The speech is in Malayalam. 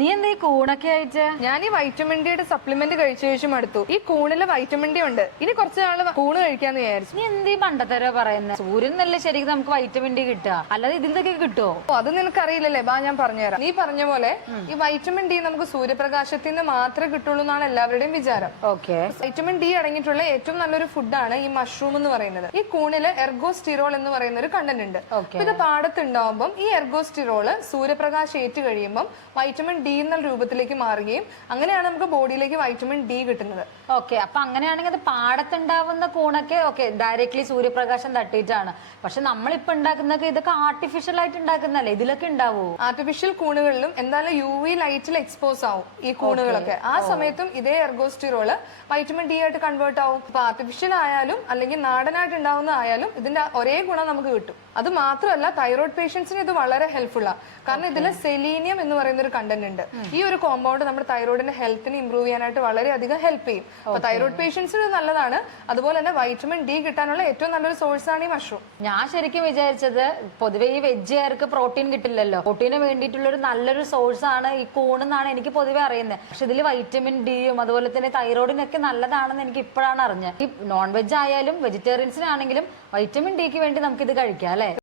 നീ എന്താ ഈ കൂണൊക്കെ അയച്ചേ? ഞാൻ ഈ വൈറ്റമിൻ ഡിയുടെ സപ്ലിമെന്റ് കഴിച്ച ശേഷം അടുത്തു. ഈ കൂണില് വൈറ്റമിൻ ഡി ഉണ്ട്. ഇനി കുറച്ച് നാള് കൂണ് കഴിക്കാന്ന് വിചാരിച്ചു. നീ എന്തീ പണ്ടത്തര പറയുന്നത്? സൂര്യൻ നല്ല ശരിക്കും നമുക്ക് വൈറ്റമിൻ ഡി കിട്ടുക, അല്ലാതെ ഇതിന്തൊക്കെ കിട്ടുമോ? അത് നിനക്കറിയില്ലല്ലേ? ബാ ഞാൻ പറഞ്ഞുതരാം. നീ പറഞ്ഞ പോലെ ഈ വൈറ്റമിൻ ഡി നമുക്ക് സൂര്യപ്രകാശത്തിൽ നിന്ന് മാത്രമേ കിട്ടുള്ളൂ എന്നാണ് എല്ലാവരുടെയും വിചാരം. ഓക്കെ. വൈറ്റമിൻ ഡി അടങ്ങിയിട്ടുള്ള ഏറ്റവും നല്ലൊരു ഫുഡാണ് ഈ മഷ്റൂം എന്ന് പറയുന്നത്. ഈ കൂണില് എർഗോസ്റ്റിറോൾ എന്ന് പറയുന്ന ഒരു കണ്ടന്റ് ഉണ്ട്. ഇത് പാടത്തുണ്ടാവുമ്പം ഈ എർഗോസ്റ്റിറോള് സൂര്യപ്രകാശം ഏറ്റു കഴിയുമ്പോൾ വൈറ്റമിൻ ഡി എന്ന രൂപത്തിലേക്ക് മാറുകയും അങ്ങനെയാണ് നമുക്ക് ബോഡിയിലേക്ക് വൈറ്റമിൻ ഡി കിട്ടുന്നത്. ഓക്കെ, അപ്പൊ അങ്ങനെയാണെങ്കിൽ അത് പാടത്തുണ്ടാവുന്ന കൂണൊക്കെ ഓക്കെ ഡയറക്ട്ലി സൂര്യപ്രകാശം തട്ടിയിട്ടാണ്. പക്ഷെ നമ്മളിപ്പോ ഉണ്ടാക്കുന്നതൊക്കെ ഇതൊക്കെ ആർട്ടിഫിഷ്യൽ ആയിട്ട് ഉണ്ടാക്കുന്നല്ലേ, ഇതിലൊക്കെ ഉണ്ടാവോ? ആർട്ടിഫിഷ്യൽ കൂണുകളിലും എന്തായാലും UV ലൈറ്റിൽ എക്സ്പോസ് ആവും ഈ കൂണുകളൊക്കെ. ആ സമയത്തും ഇതേ എർഗോസ്റ്റിറോള് വൈറ്റമിൻ ഡി ആയിട്ട് കൺവേർട്ട് ആവും. ഇപ്പൊ ആർട്ടിഫിഷ്യൽ ആയാലും അല്ലെങ്കിൽ നാടനായിട്ട് ഉണ്ടാവുന്ന ആയാലും ഇതിന്റെ ഒരേ ഗുണം നമുക്ക് കിട്ടും. അത് മാത്രമല്ല തൈറോയ്ഡ് പേഷ്യൻസിന് ഇത് വളരെ ഹെൽപ്ഫുൾ ആണ്. കാരണം ഇതിൽ സെലീനിയം എന്ന് പറയുന്ന ഒരു കണ്ടന്റ് ഉണ്ട്. ഈ ഒരു കോമ്പൗണ്ട് നമ്മുടെ തൈറോയിഡിന്റെ ഹെൽത്തിനെ ഇംപ്രൂവ് ചെയ്യാനായിട്ട് വളരെയധികം ഹെൽപ്പ് ചെയ്യും. അപ്പൊ തൈറോയ്ഡ് പേഷ്യൻസിന് നല്ലതാണ്. അതുപോലെ തന്നെ വൈറ്റമിൻ ഡി കിട്ടാനുള്ള ഏറ്റവും നല്ലൊരു സോഴ്സ് ആണ് ഈ മഷ്റൂം. ഞാൻ ശരിക്കും വിചാരിച്ചത് പൊതുവെ ഈ വെജുകാർക്ക് പ്രോട്ടീൻ കിട്ടില്ലല്ലോ, പ്രോട്ടീന് വേണ്ടിയിട്ടുള്ള ഒരു നല്ലൊരു സോഴ്സ് ആണ് ഈ കൂണെന്നാണ് എനിക്ക് പൊതുവെ അറിയുന്നത്. പക്ഷെ ഇതിൽ വൈറ്റമിൻ ഡിയും അതുപോലെ തന്നെ തൈറോയിഡിനൊക്കെ നല്ലതാണെന്ന് എനിക്ക് ഇപ്പോഴാണ് അറിഞ്ഞത്. ഈ നോൺ വെജ് ആയാലും വെജിറ്റേറിയൻസിനാണെങ്കിലും വൈറ്റമിൻ ഡിക്ക് വേണ്ടി നമുക്ക് ഇത് കഴിക്കാം അല്ലേ?